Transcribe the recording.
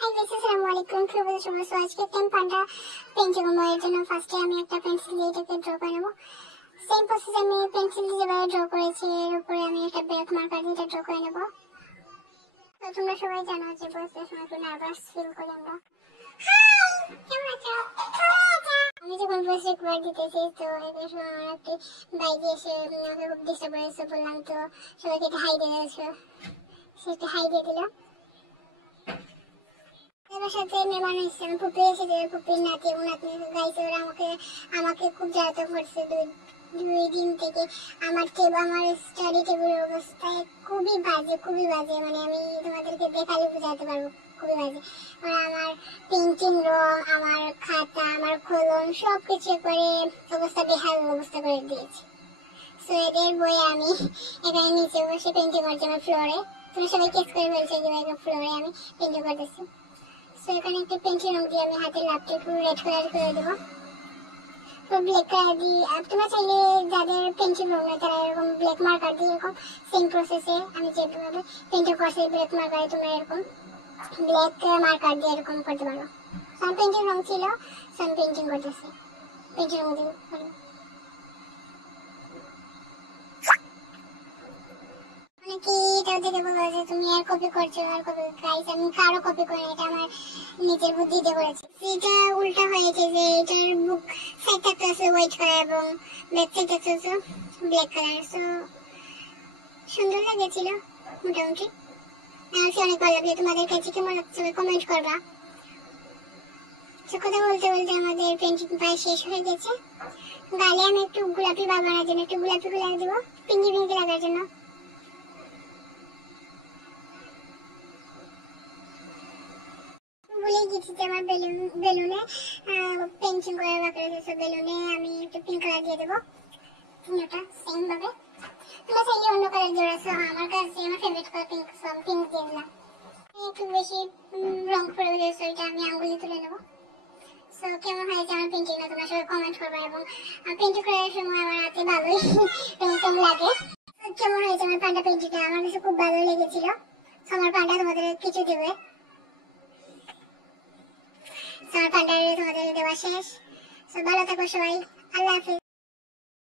Hi guys, আসসালামু আলাইকুম। প্রিয় সবাই, সো আজকে একটা পান্ডা পেন্টিং করবো। এর জন্য ফার্স্টে আমি একটা পেন্সিল দিয়ে এটাকে ড্র করে নেবো। সেম প্রসেস আমি পেন্সিল দিয়ে যেভাবে ড্র করেছি এর উপরে আমি একটা ব্ল্যাক মার্কার দিয়ে ড্র করে নেবো। তো তোমরা সবাই জানো যে বসে সময় একটু নার্ভাস ফিল করি আমরা। হাই, কেমন আছো? আমি যখন ভয়েস রেকর্ড দিতেছি তো এর সময় আমার একটি বাইকে এসে আমাকে খুব ডিস্টার্ব করেছে, বললাম তো সবাইকে একটা হাই দিয়ে দিয়েছো। সে একটা হাই দিয়ে দিল। এবার সাথে মেহমান এসেছে, আমার ফুপি এসেছে, ফুপির নাতি এবং নাতনি গাইছে। ওরা আমাকে আমাকে খুব জ্বালাতন করছে দুই দিন থেকে। আমার স্টাডি টেবিলের অবস্থায় খুবই বাজে, মানে আমি তোমাদেরকে দেখালে বুঝাতে পারবো, খুবই বাজে। মানে আমার পেন্টিং রং, আমার খাতা, আমার কলম সবকিছু করে অবস্থা বেহাল অবস্থা করে দিয়েছে। সো এদের বইয়ে আমি এখানে নিচে বসে পেন্টিং করছি আমার ফ্লোরে। তুমি সবাই কেস করে ফেলছে যে ফ্লোরে আমি পেন্টিং করতেছি। সো এখানে একটা পেন্সিল রং দিয়ে আমি হাতের লাভটা একটু রেড কালার করে দেবো। তো ব্ল্যাক কালার দিয়ে তোমরা চাইলে যাদের পেন্সিল রং নেই তারা এরকম ব্ল্যাক মার্কার দিয়ে এরকম সেম প্রসেসে আমি যেভাবে পেন্টিং করছি ব্ল্যাক মার্কারে তোমরা এরকম ব্ল্যাক মার্কার দিয়ে এরকম করতে পারো। সান পেন্টিং রং ছিল, সান পেন্টিং করতেছি পেন্সিল রং দিয়ে। অনেকেই এটা দেখে বলবো যে তুমি আর কপি করছো আর কপি। গাইস, আমি কারো কপি করি না, এটা আমার নিজের বুদ্ধিতে করেছি। এটা উল্টা হয়েছে যে এটার বুক সাইড থাকতে আছে হোয়াইট কালার এবং ব্যাক সাইড থাকতে আছে ব্ল্যাক কালার। সো সুন্দর লেগেছিল মোটামুটি। আমার অনেক ভালো লাগছে। তোমাদের কাছে কেমন লাগছে কমেন্ট করবা। কথা বলতে বলতে আমাদের পেন্টিং প্রায় শেষ হয়ে গেছে। গালে আমি একটু গোলাপি বাগানোর জন্য একটু গোলাপি লাগিয়ে দেবো, পিঙ্কি পিঙ্কি লাগার জন্য। ভুলে গেছি যে আমার বেলুনে পেন্টিং করে রাখা রয়েছে। বেলুনে আমি একটু পিঙ্ক কালার দিয়ে দেবো, পুরোটা সেম ভাবে। তোমরা চাইলে অন্য কালার দিয়ে রাখছো, আমার কাছে আমার ফেভারিট কালার পিঙ্ক, সো আমি পিঙ্ক দিয়ে দিলাম। একটু বেশি রং পড়ে গেছে, ওইটা আমি আঙ্গুলি তুলে নেবো। সো কেমন হয়েছে আমার পেন্টিংটা তোমরা সবাই কমেন্ট করবে। এবং পেন্টিং করার সময় আমার হাতে ভালোই রং টং লাগে। কেমন হয়েছে আমার পান্ডা পেন্টিংটা? আমার কাছে খুব ভালো লেগেছিল। আমার পান্ডা তোমাদের কিছু দেবে, আমার পান্ডারে তোমাদের দেওয়া শেষ। ভালো থাকো সবাই, আল্লাহ হাফিজ।